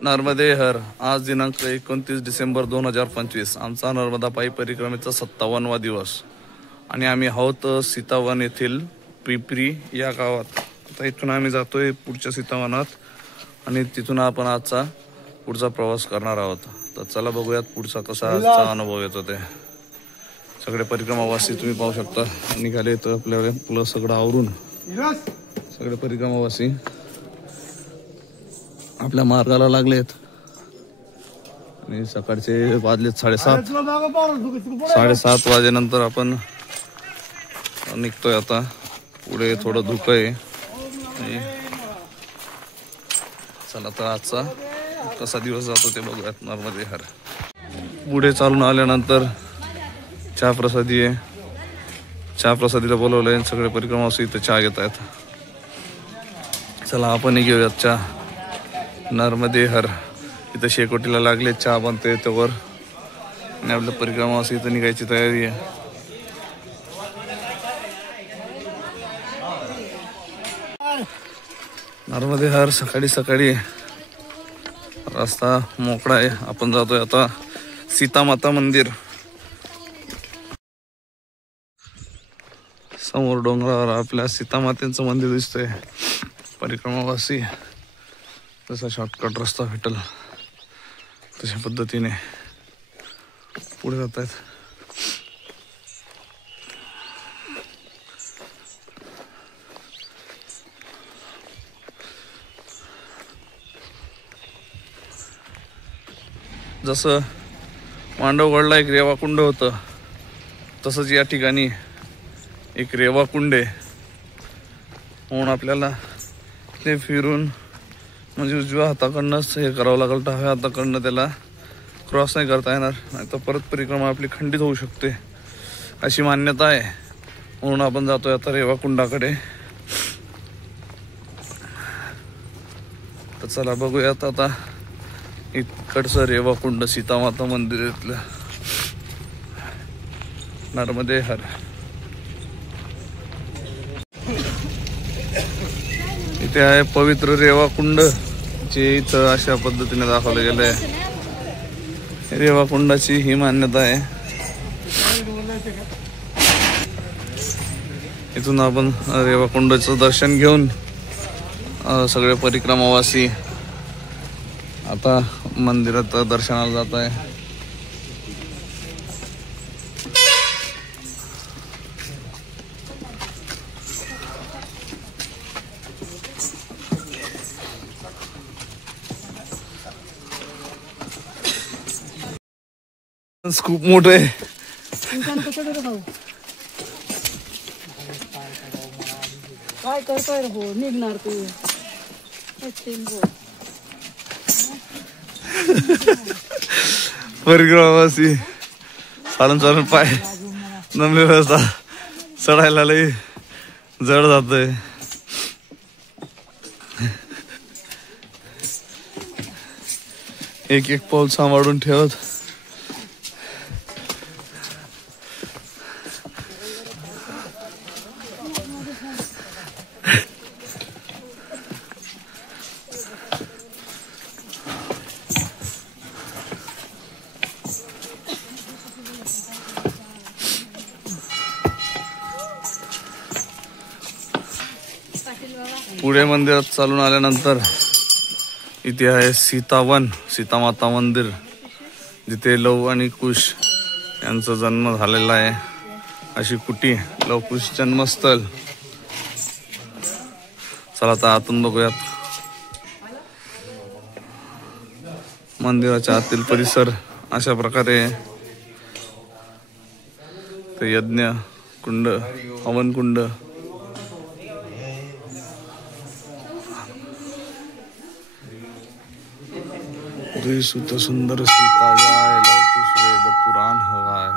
नर्मदे हर. आज दिनांक 29 डिसेंबर 2025. आमचा नर्मदा पायी परिक्रमेचा 57वा दिवस आणि आम्ही आहोत सीतावन येथील पिपरी या गावात. आता इथून आम्ही जातोय पुढच्या सीतावनात आणि तिथून आपण आजचा पुढचा प्रवास करणार आहोत. तर चला बघूयात पुढचा कसा आजचा अनुभव येतो ते. सगळे परिक्रमावासी तुम्ही पाहू शकता निघाले तर आपल्याला आपलं सगळं आवरून सगळे परिक्रमावासी आपल्या मार्गाला लागलेत आणि सकाळचे वाजलेत 7:30 वाजेनंतर आपण निघतोय. आता पुढे थोडं धुकं आहे. चला तर आजचा कसा दिवस जातो ते बघूयात. नर्मदे हर. पुढे चालून आल्यानंतर चहा प्रसादी आहे. चहा प्रसादीला बोलवलंय. सगळे परिक्रमावासी इथं चहा घेत आहेत. चला आपण घेऊयात चहा. नर्मदे हर. इथं शेकोटीला लागले चहा बनतोय त्यावर आणि आपल्या परिक्रमावासी इथं निघायची तयारी आहे. नर्मदे हर. सकाळी सकाळी रस्ता मोकळा आहे. आपण जातोय आता सीतामाता मंदिर. समोर डोंगरावर आपल्या सीतामातेचं मंदिर दिसतंय. परिक्रमावासी जसा शॉर्टकट रस्ता भेटल तशा पद्धतीने पुढे जात आहेत. जसं मांडवगडला एक रेवाकुंड होतं तसंच या ठिकाणी एक रेवाकुंड आहे. म्हणून आपल्याला ते फिरून म्हणजे उजव्या हाताकडनंच हे करावं लागेल. डाव्या हाताकडनं त्याला क्रॉस नाही करता येणार, नाही तर परत परिक्रमा आपली खंडित होऊ शकते अशी मान्यता आहे. म्हणून आपण जातोय आता रेवाकुंडाकडे. तर चला बघूयात आता इकडचं रेवाकुंड सीतामाता मंदिरातलं. नर्मदे हर. इथे आहे पवित्र रेवाकुंड जे इथं अशा पद्धतीने दाखवलं गेलंय. रेवाकुंडाची ही मान्यता आहे. इथून आपण रेवाकुंडाचं दर्शन घेऊन सगळे परिक्रमावासी आता मंदिरात दर्शनाला जात आहे. खूप मोठं आहे. काय करतोय रे भाऊ, निघणार तू. परिक्रमावासी चालून चालून पाय नमलेला असता. चढायला लई जड जातंय. एक एक पाऊल सांभाळून ठेवत पुढे मंदिरात चालून आल्यानंतर इथे आहे सीतावन, सीतामाता मंदिर, जिथे लव आणि कुश यांचा जन्म झालेला आहे. अशी कुटी लवकुश जन्मस्थळ. चला आता आतून बघूयात. मंदिराच्या आतील परिसर अशा प्रकारे. ते यज्ञ कुंड, हवन कुंड. सुत सुंदर सीता जाय, लवकुश वेद पुराण हवाय.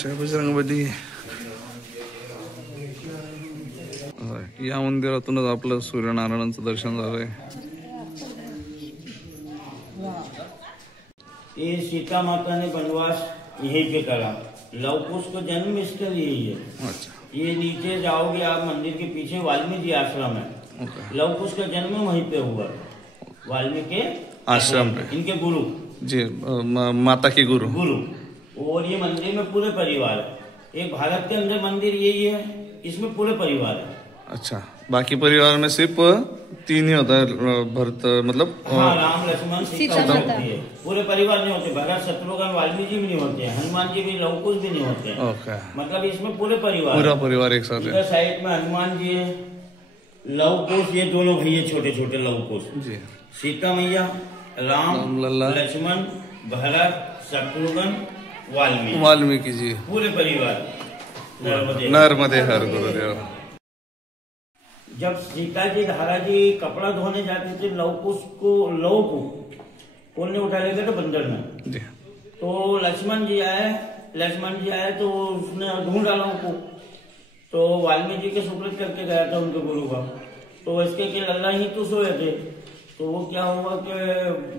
जय बजरंगबली. या मंदिरातूनच आपलं सूर्यनारायणाचं दर्शन झालंय. ये सीता माता ने वनवास यहीं पे करा, लव कुश का जन्म स्थल यही है. अच्छा. ये नीचे जाओगे आप मंदिर के पीछे वाल्मीकि आश्रम है. ओके. लव कुश का जन्म वहीं पे हुआ, वाल्मीकि आश्रम पे. इनके गुरु जी माता के गुरु. और ये मंदिर में पूरे परिवार है. एक भारत के अंदर मंदिर यही है, इसमें पूरे परिवार है. अच्छा. बाकी परिवार में सिर्फ 3 ही होता है, भरत मतलब हाँ, राम लक्ष्मण सीता होती है. पूरे परिवार नहीं होते. भरत शत्रुघ्न वाल्मीकि भी नहीं होते हैं, हनुमान जी भी लव कुश भी नहीं होते हैं. ओके. मतलब इसमें पूरे परिवार, पूरा परिवार एक साथ है. इधर साइड में हनुमान जी है, लव कुश ये दोनों भैया छोटे छोटे लव कुश, जी. सीता मैया, राम लल्ला, लक्ष्मण, भरत शत्रुघ्न वाल्मीकि जी, पूरे परिवार. नर्मदे हर गुरुदेव. जब सीता जी धारा जी कपड़ा धोने जाते थे, लव को कौन ने उठा लेगा तो बंदर ने. जी. तो लक्ष्मण जी आए तो उसने ढूंढा लव को. तो वाल्मीकि जी के सुपुर्द करके गया था उनके गुरु का. तो इसके के लल्ला ही तो सोए थे. तो वो क्या हुआ कि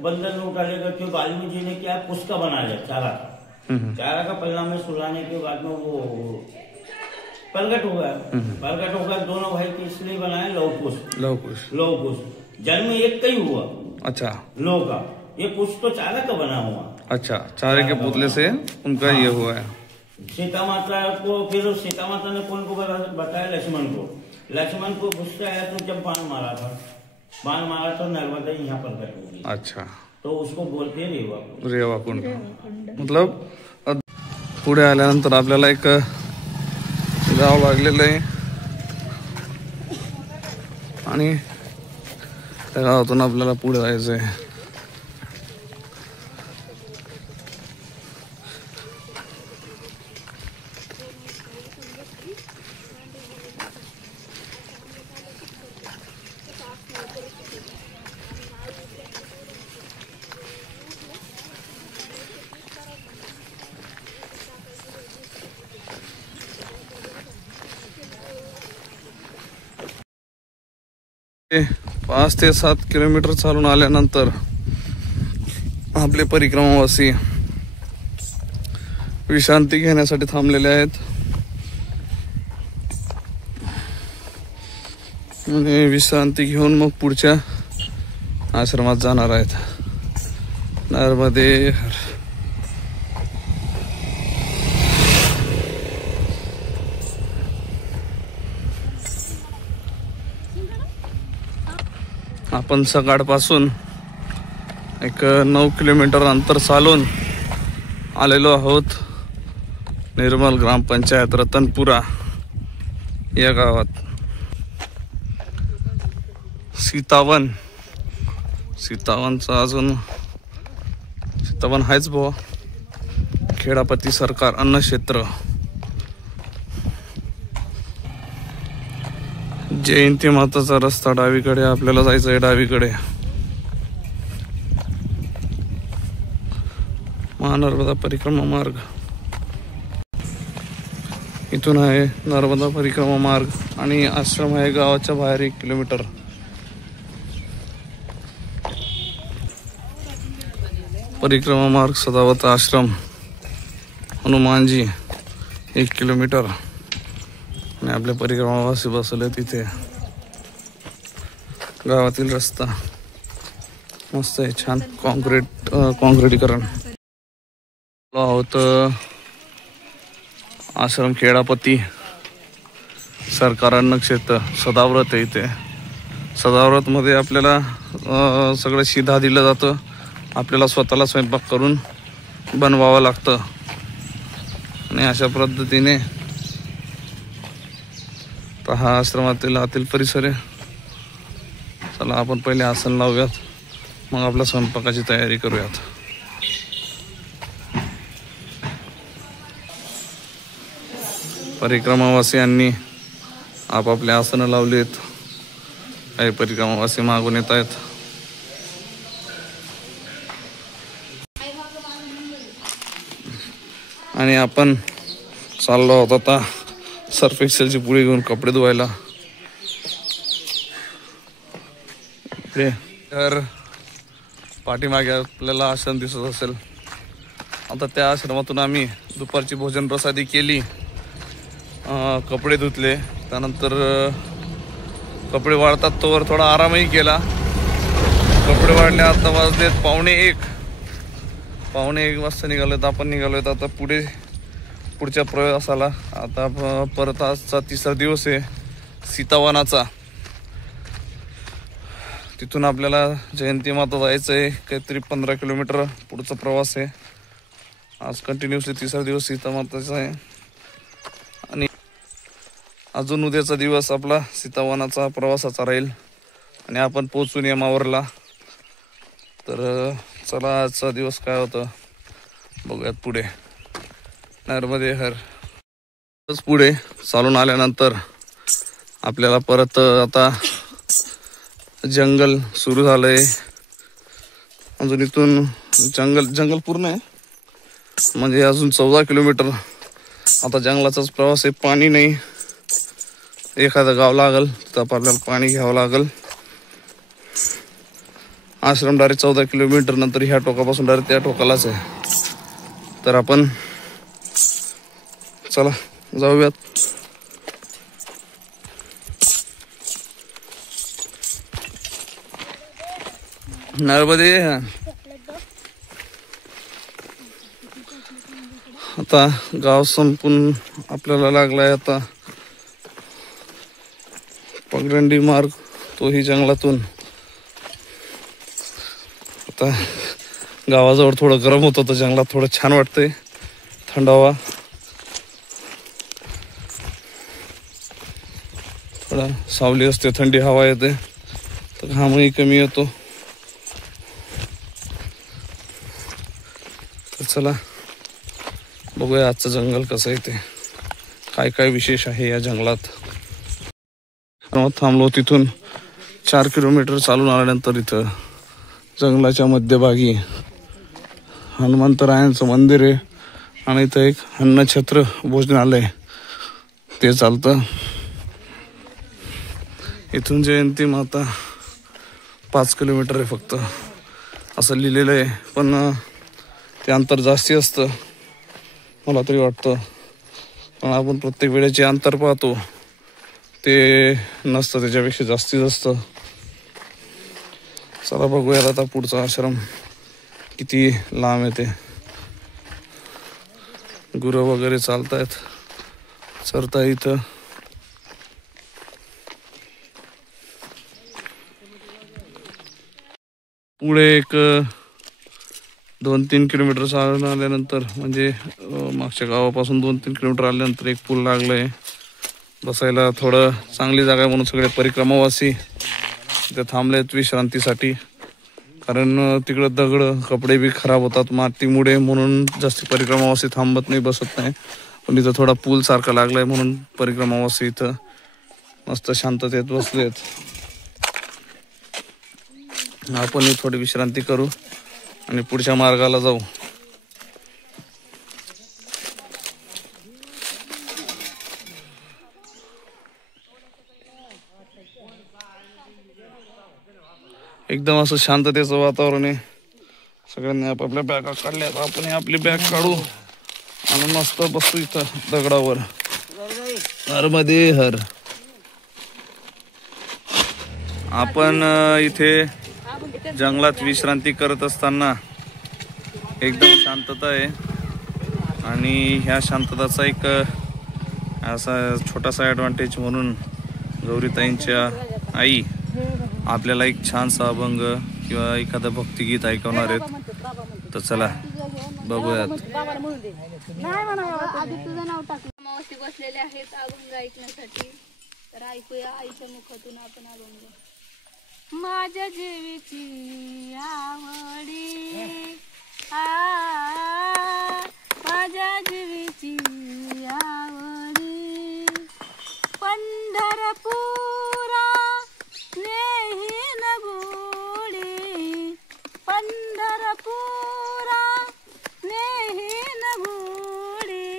बंदर ने उठा लेगा, क्योंकि वाल्मीकि जी ने क्या पुष्का बना लिया चारा का. चारा का पल्ला में सुलाने के बाद में वो प्रगट हो गया. दोनों भाई के इसलिए बनाए लव कुश. जन्म एक का ही हुआ. अच्छा. लो का ये कुश तो चारा का बना हुआ. अच्छा. चारे के पुतले से उनका ये हुआ है. सीता माता को फिर सीता माता ने कौन को बताया, लक्ष्मण को गुस्सा आया तो जब बाण मारा था नर्मदा यहाँ प्रकट होगी. अच्छा. तो उसको बोलते रेवा कुंड. मतलब पुढे आल्यानंतर आपल्याला एक गाव लागलेलं आहे आणि त्या गावातून आपल्याला पुढे जायचं आहे. ते 5 ते 7 किलोमीटर चालून आल्यानंतर आपले परिक्रमावासी विश्रांती घेण्यासाठी थांबलेले आहेत. आणि विश्रांती घेऊन मग पुढच्या आश्रमात जाणार आहेत. नर्मदे हर. आपण सकाळपासून एक 9 किलोमीटर अंतर चालून आलेलो आहोत निर्मल ग्रामपंचायत रतनपुरा या गावात. सीतावनचा अजून सीतावन आहेच बुवा. खेडापती सरकार अन्नक्षेत्र, जयंती माताचा रस्ता डावीकडे आपल्याला जायचं आहे. डावीकडे महानर्मदा परिक्रमा मार्ग, इथून आहे नर्मदा परिक्रमा मार्ग आणि आश्रम आहे गावाच्या बाहेर 1 किलोमीटर. परिक्रमा मार्ग, सदावत आश्रम, हनुमानजी 1 किलोमीटर आणि आपले परिक्रमावासी बसले तिथे. गावातील रस्ता मस्त आहे, छान कॉन्क्रीटीकरण. आहोत आश्रम खेडापती सरकार अन्नक्षेत्र सदाव्रत आहे. इथे सदाव्रत मध्ये आपल्याला सगळं शिधा दिलं जातं. आपल्याला स्वतःला स्वयंपाक करून बनवावं लागतं आणि अशा पद्धतीने हा आश्रमातील आतील परिसर आहे. चला आपण पहिले आसन लावूयात, मग आपल्या स्वयंपाकाची तयारी करूयात. परिक्रमावासियांनी आपापले आसनं लावलीत. काही परिक्रमावासी मागून येत आहेत. आणि आपण चाललो आहोत आता सर्फ एक्सेलची पुडी घेऊन कपडे धुवायला. इकडे तर पाठीमागे आपल्याला आश्रम दिसत असेल. आता त्या आश्रमातून आम्ही दुपारची भोजन प्रसादी केली, कपडे धुतले, त्यानंतर कपडे वाळतात तोवर थोडा आरामही केला. कपडे वाढले, आता वाजलेत 1:15 वाजता निघालोत आपण. निघालोत आता पुढच्या प्रवासाला. आता परत आजचा 3रा दिवस आहे सीतावनाचा. तिथून आपल्याला जयंती माता जायचं आहे, काहीतरी 15 किलोमीटर पुढचा प्रवास आहे. आज कंटिन्युअसली 3रा दिवस सीतामाताचा आहे आणि अजून उद्याचा दिवस आपला सीतावनाचा प्रवासाचा राहील आणि आपण पोहोचून यमावरला. तर चला आजचा दिवस काय होतं बघूयात पुढे. नर्मदे हर. पुढे चालून आल्यानंतर आपल्याला परत आता जंगल सुरू झालंय. अजून इथून जंगल पूर्ण आहे, म्हणजे अजून 14 किलोमीटर आता जंगलाचाच प्रवास आहे. पाणी नाही, एखादं गाव लागल तर आपल्याला पाणी घ्यावं लागल. आश्रम डायरेक्ट 14 किलोमीटर नंतर ह्या टोकापासून डायरेक्ट त्या टोकालाच आहे. तर आपण चला जाऊयात. नर्मदे. आता गाव संपून आपल्याला लागलाय आता पगडंडी मार्ग, तोही जंगलातून. आता गावाजवळ थोडं गरम होत होतं, जंगलात थोडं छान वाटतंय, थंड हवा, थोडा सावली असते, थंडी हवा येते, तर घामही कमी येतो. तर चला बघूया आजचं जंगल कसं आहे, ते काय काय विशेष आहे या जंगलात. थांबलो, तिथून 4 किलोमीटर चालून आल्यानंतर इथं जंगलाच्या मध्यभागी हनुमंतरायांचं मंदिर आहे आणि इथं एक अन्नछत्र भोजनालय ते चालतं. इथून जयंती माता 5 किलोमीटर आहे फक्त असं लिहिलेलं आहे, पण ते अंतर जास्ती असतं मला तरी वाटतं. पण आपण प्रत्येक वेळेचे अंतर पाहतो ते नसतं, त्याच्यापेक्षा जास्तीत जास्त. चला बघूया आता पुढचा आश्रम किती लांब येते. गुरं वगैरे चालतायत, चरता इथं. पुढे एक 2-3 किलोमीटर चालून आल्यानंतर, म्हणजे मागच्या गावापासून 2-3 किलोमीटर आल्यानंतर एक पूल लागलाय. बसायला थोडं चांगली जागा आहे म्हणून सगळे परिक्रमावासी तिथे थांबलेत विश्रांतीसाठी. कारण तिकडं दगड, कपडे बी खराब होतात मातीमुळे, म्हणून जास्त परिक्रमावासी थांबत नाही, बसत नाही. पण इथं थोडा पूल सारखा लागलाय म्हणून परिक्रमावासी इथं मस्त शांततेत बसलेत. आपण थोडी विश्रांती करू आणि पुढच्या मार्गाला जाऊ. एकदम असं शांततेचं वातावरण आहे. सगळ्यांनी आपापल्या बॅगा काढल्यात, आपण आपली बॅग काढू आणि मस्त बसू इथं दगडावर. नर्मदे हर. आपण इथे जंगलात विश्रांती करत असताना एकदम शांतता आहे आणि ह्या शांतताचा एक असा छोटासा ॲडव्हान्टेज म्हणून गौरीताईंच्या आई आपल्याला एक छानसा अभंग किंवा एखादं भक्तिगीत ऐकवणार आहेत. तर चला बघूयात. बसलेले आहेत अभंग ऐकण्यासाठी, तर ऐकूया आईच्या मुखातून आपण अभंग. माझ्या जीवीची आवडी माझ्या जीवीची आवडी पंढरपुरा नेही न गुडी पंढरपुरा नेही न गुडी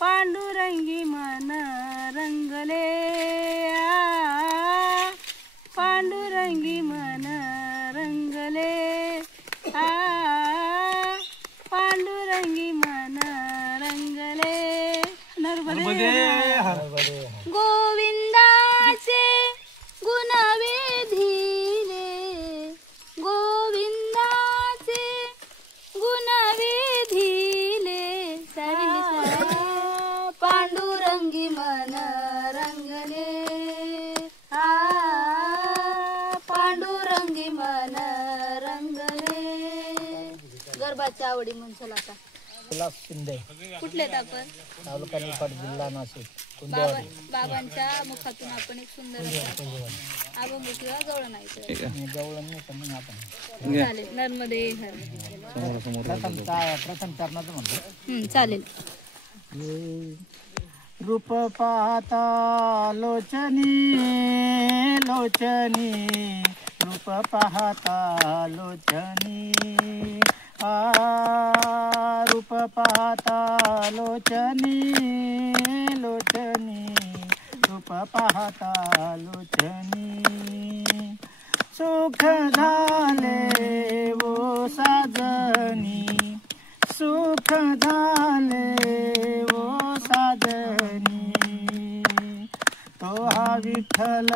पांडुरंगी मन रंगले गोविंदाचे गुण विधिले, गोविंदाचे गुण विधिले, पांडुरंगी मन रंगले, पांडुरंगी मन रंगले. गरबाच्या आवडी म्हणशाल आता. शिंदे कुठले आपण तालुका निफाड जिल्हा नाशिक. बाबांच्या मुखातून आपण एक सुंदर अभंग किंवा गवळण ऐकलं. चालेल. नर्मदे हर. प्रथम चरणाचं म्हणतो. चालेल. रूप पाहता लोचनी लोचनी, रूप पाहता लोचनी, रूप पाहता लोचनी लोचनी, रूप पाहता लोचनी. सुख झाले वो साजनी, सुख झाले वो साजनी. तो हा विठ्ठल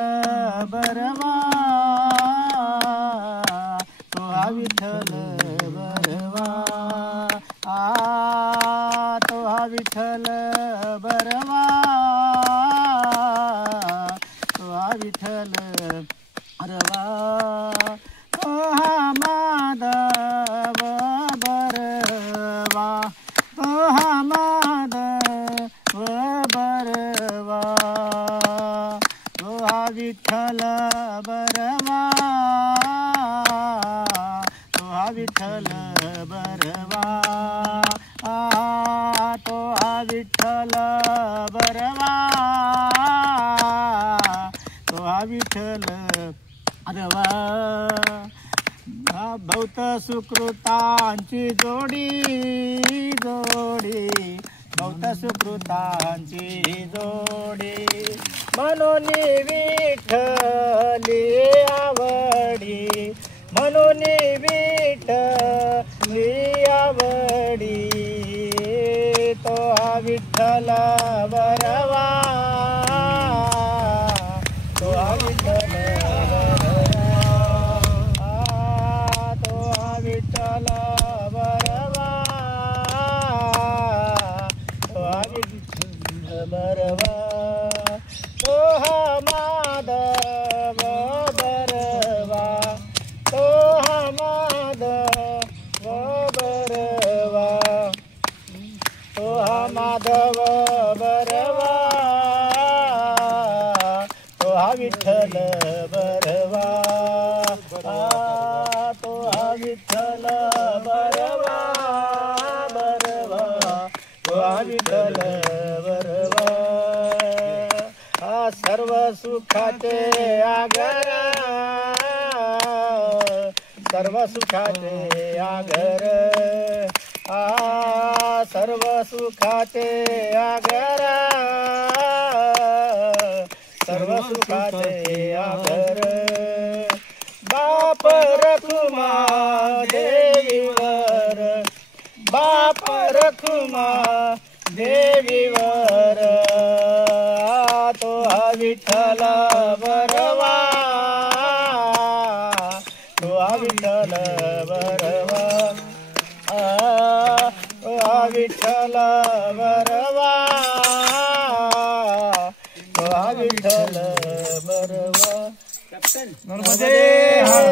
बरवा, तो हा विठ्ठल बरवा, तो हा विठ्ठल बरवा, तो हा विठ्ठल बरवा. तो हा माधव बरवा, तो हा माधव बरवा, तो हा विठ्ठल बरवा, तो हा विठ्ठल बरवा, तो हा विठ्ठल बरवा, तो हा विठ्ठल बरवा. भौत सुकृतांची जोडी जोडी, भौत सुकृतांची जोडी, म्हणून विठ्ठली आवडी, म्हणून विठ्ठली आवडी. तो हा विठ्ठल बरवा, तो हा विठ्ठल बरवा, तो हा विठ्ठल बरवा, तो हा विठ्ठल बरवा. तो हा माधव बरवा, तो हा माधव बरवा, तो हा माधव बरवा, तो हा विठ्ठल बरवा, तो हा विठ्ठल बरवा बरवा, तो हा विठ्ठल बरवा. सर्व सुखाचे आगर, सर्व सुखाचे आगर, सर्व सुखाचे आगर, सर्व सुखाचे आगर. बाप रखुमा देवीवर, बाप रखुमा देवीवर, तो हा विठ्ठल बरवा, तो हा विठ्ठल बरवा, तो हा विठ्ठल बरवा, तो हा विठ्ठल बरवा. नर्मदे हर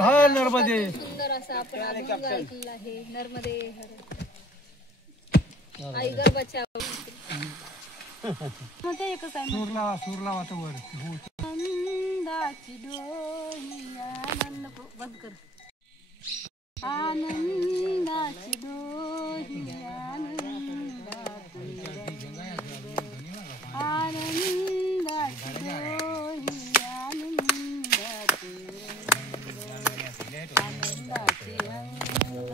हर नर्मदे. सुंदर असा आपण अभंग ऐकलेला आहे. नर्मदे हर. आई गरबाच्या मध्ये एकच आहे. सूर लावा तो वर. आनंदाची डोही आनंद बंद कर. आनंदाची डोही आनंदाची, आनंदाची डोही आनंदाची, आनंदाची अंग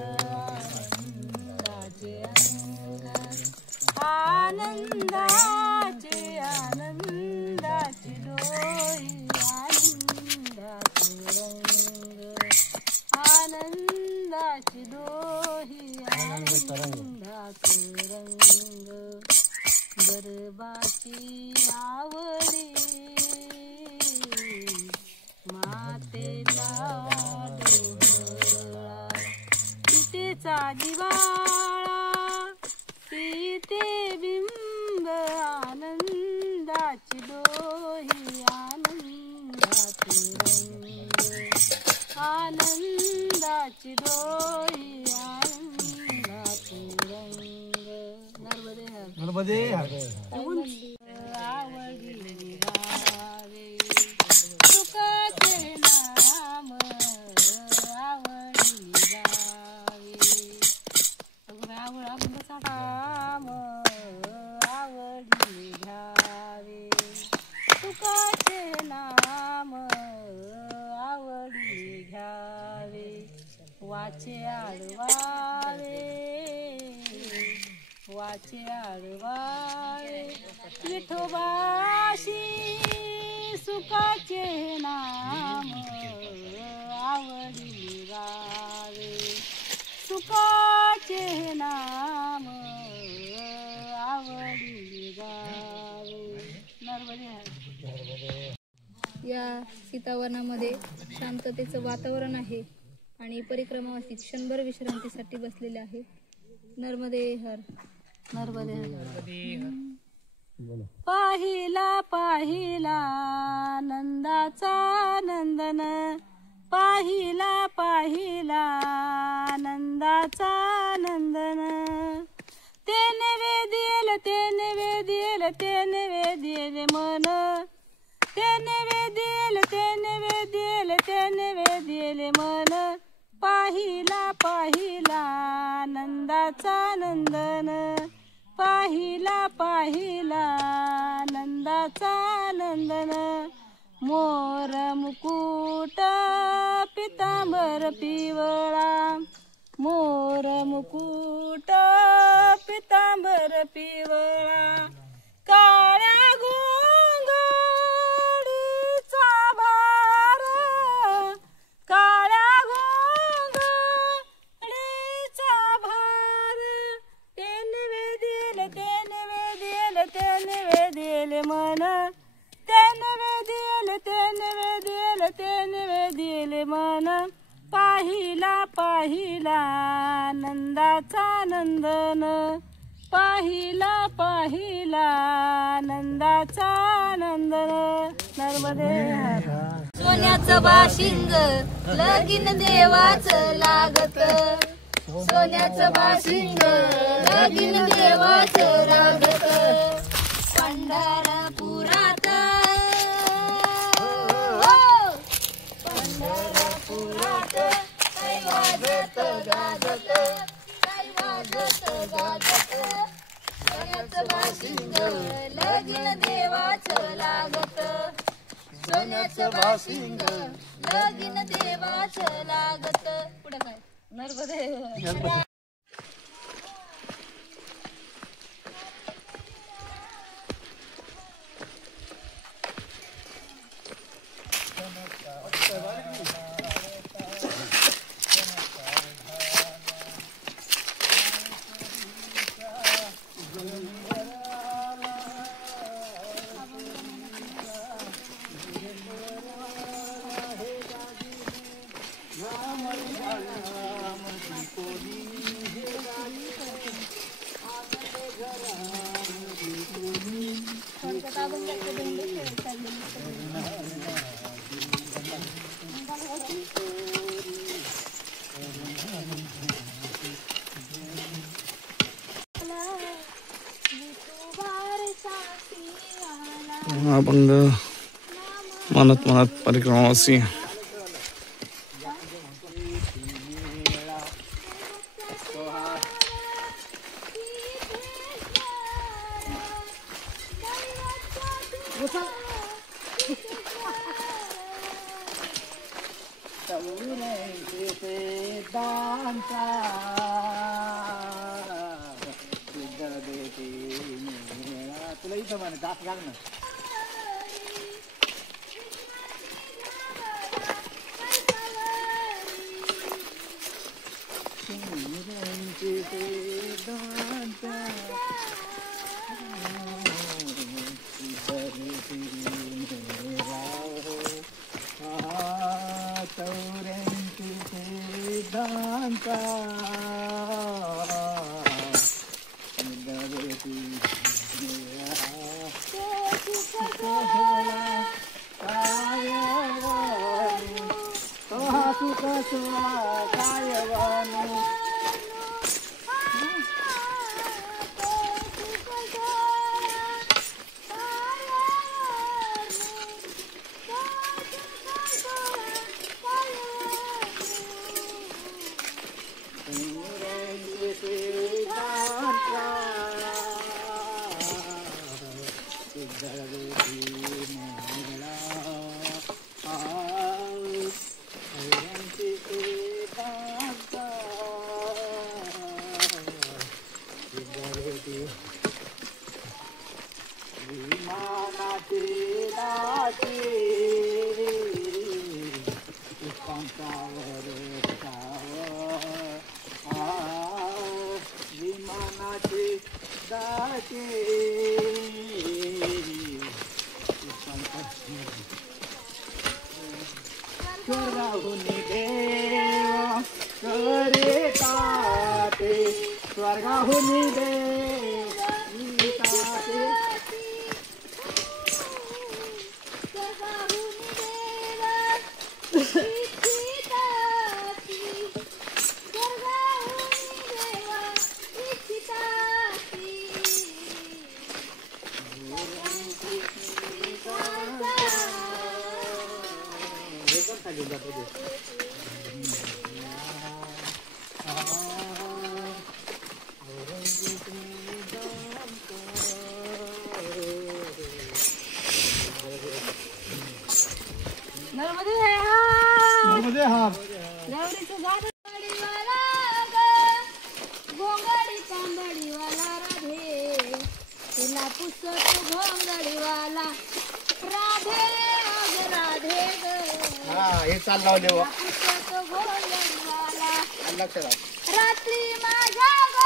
आनंदाचे अंग, आनंदाचे आनंदाची डोही आनंदाचे रंग, आनंदाची डोही आनंदाचे कुणाची आवडी मातेचा डोहळा तिथेचा जिवाळा तिथे बिंब आनंदाची डोही आनंदाचे रंग आनंदाची डोही आनंदाचे रंग नर्मदे आवडी गावे सुखाचे नाम आवडी गावे आवडी घ्यावे सुखाचे नाम आवडी घ्यावे वाचे आळवावे वाचे आळवावे विठोबाशी सुखाचे नाम आवडी गावे सुखाचे नाम आवडी गावे नर्मदे. या सीतावनामध्ये शांततेचं वातावरण आहे आणि परिक्रमावासी क्षणभर विश्रांतीसाठी बसलेले आहेत. नर्मदे हर नर्मदे हर. पाहिला पाहिला नंदाचा नंदन पाहिला पाहिला नंदाचा नंदन तेने वेदिल तेने वेदिल तेने वेदिल मन तेने वेदिल तेने वेदिल तेने वेदिल मन पाहिला पाहिला नंदाचा नंदन पाहिला पाहिला नंदाचा नंदन मोर मुकुट पितांबर पिवळा मोर मुकुट पितांबर पिवळा काळ्या घोंगडीचा भार काळ्या घोंगडीचा भार तेने वेदिल तेने वेदिल तेने वेदिल मन तेने वेदिल तेने वेदिल तेने वेदिल मन पाहिला पाहिला नंदाचा नंदन पाहिला पाहिला नंदाचा नंदन नर्मदे. सोन्याचं बाशिंग लगीन देवाचं लागत सोन्याचं बाशिंग लगीन देवाचं लागत पंढरपुरात पंढरपुरात काही वाजत गाजत काही वाजत गाजत सोन्याचं बाशिंग लगीन देवाचं लागत सोन्याचं बाशिंग लगीन देवाचं लागत. पुढे काय नर्मदे. अभंग म्हणत म्हणत परिक्रमावासी तुला इथं म्हणे दात घाल ना. आमचा स्वर्गाहुनी देव नर्मदे हार नवरीचं गाणं वाला ग, घोंगडी तांबडीवाला राधे, तुला पुसतो घोंगडीवाला राधे, अग राधे ग, हे चाल लावले व पुसतो घोंगडीवाला लक्षात रात्री माझ्या ग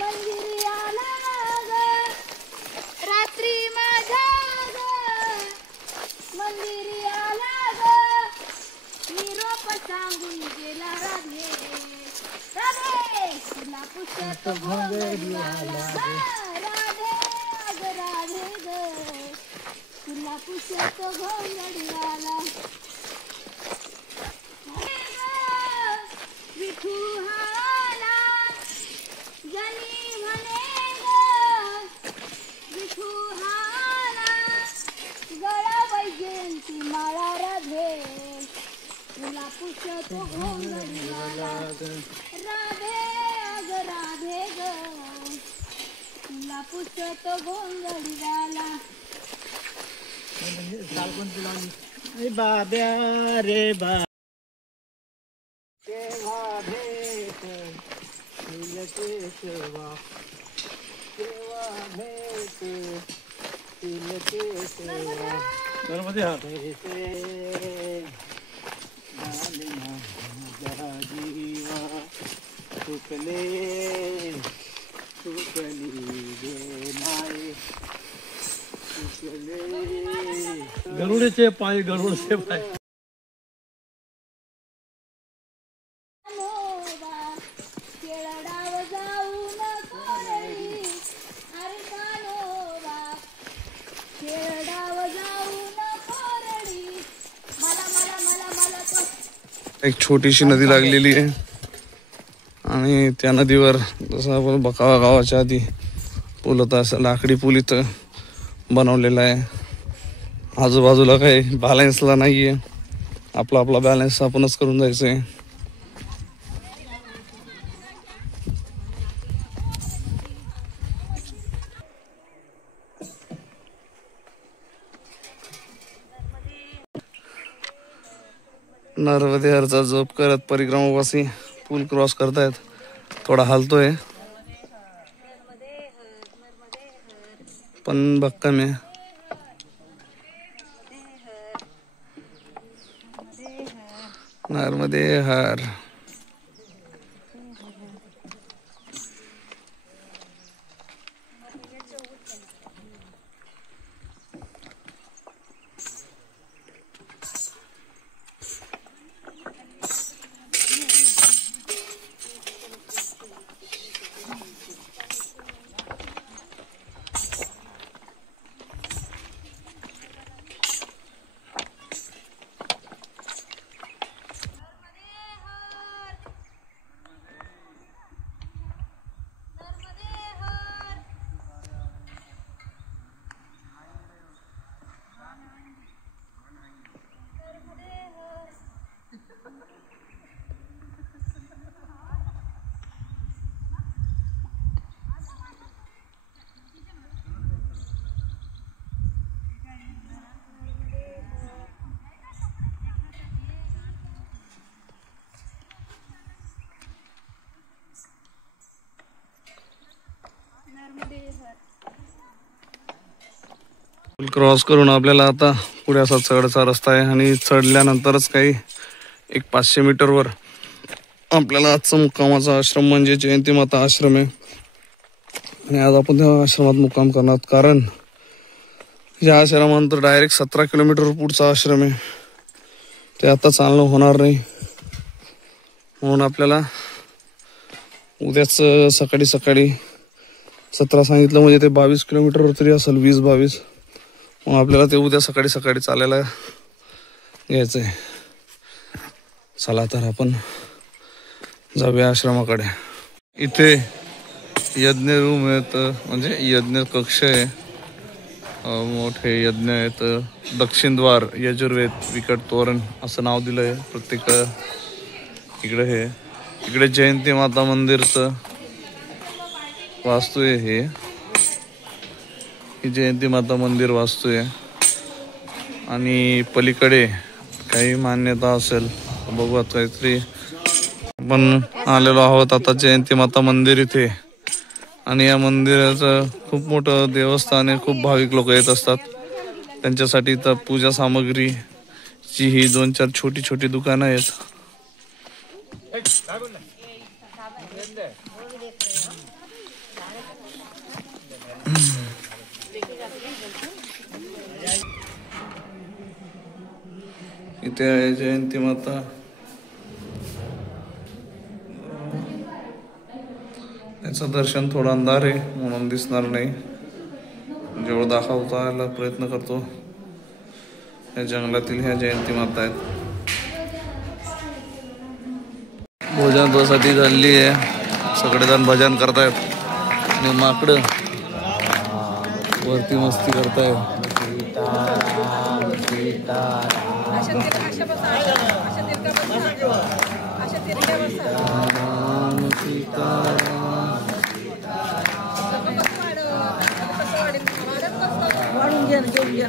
मंदिरी आला ग, रात्री माझ्या ग मंदिरी आला ग, निरोप सांगून गेला राधे, राधे तुला पुसत घोंगडीवाला राधे, अग राधे ग, तुला पुसत घोंगडीवाला विठू आला जनी म्हणे ग, विठू आला गळा वैजयंती माळा राधे, तुला पुसतो घोंगडीवाला राधे, अग राधे ग, तुला पुसतो घोंगडीवाला बाब्या रे बा केव्हा भेट केशवा, केव्हा भेट केशवा, नर्मदे हार जीवा सुकले सुकली गे माय सुकले गरुडेचे पाय गरुडचे पाय केळडाव जाऊन कोरडी, अरे कानोबा केळडाव जाऊन कोरडी, मला मला मला मला तो एक छोटीशी नदी लागलेली आहे आणि त्या नदीवर जसं आपण बकावा गावाच्या आधी पूल होता असं लाकडी पूल इथं बनवलेला आहे. आजूबाजूला काही बॅलन्सला नाही आहे, आपला आपला बॅलन्स आपणच करून जायचं आहे. नर्मदेहरचा जप करत परिक्रमावासी पूल क्रॉस करतायत. थोडा हलतोय पण भक्कम आहे. नर्मदे हर पूल क्रॉस करून आपल्याला आता पुढे असा चढचा रस्ता आहे आणि चढल्यानंतरच काही एक 500 मीटरवर आपल्याला आजचा मुक्कामाचा आश्रम म्हणजे जयंती माता आश्रम आहे. आणि आज आपण त्या आश्रमात मुक्काम करणार, कारण या आश्रमानंतर डायरेक्ट 17 किलोमीटर पुढचा आश्रम आहे. ते आता चालणं होणार नाही, म्हणून आपल्याला उद्याच सकाळी 17 सांगितलं म्हणजे ते 22 किलोमीटर तरी असेल, 20-22. मग आपल्याला ते उद्या सकाळी चालायला घ्यायचं आहे. चला तर आपण जाऊया आश्रमाकडे. इथे यज्ञ रूम आहेत, म्हणजे यज्ञ कक्ष आहे, मोठे यज्ञ आहेत. दक्षिण द्वार, यजुर्वेद, विकट तोरण असं नाव दिलंय प्रत्येक इकडे. हे इकडे जयंती माता मंदिरचं वास्तू आहे. ही जयंती माता मंदिर वास्तू आहे. आणि पलीकडे काही मान्यता असेल बघू. काहीतरी आपण आलेलो आहोत आता जयंती माता मंदिर इथे. आणि या मंदिराचं खूप मोठं देवस्थान आहे. खूप भाविक लोक येत असतात. त्यांच्यासाठी इथं पूजा सामग्रीची ही 2-4 छोटी दुकानं आहेत. इथे आहे जयंती माता. याचं दर्शन थोडं अंधार आहे म्हणून दिसणार नाही. जेवढं दाखवता प्रयत्न करतो. या जंगलातील ह्या जयंती माता आहेत. भोजनासाठी झालेली आहे. सगळेजण भजन करतायत आणि माकडं वरती मस्ती करतायत. वाढून घ्या, घेऊन घ्या.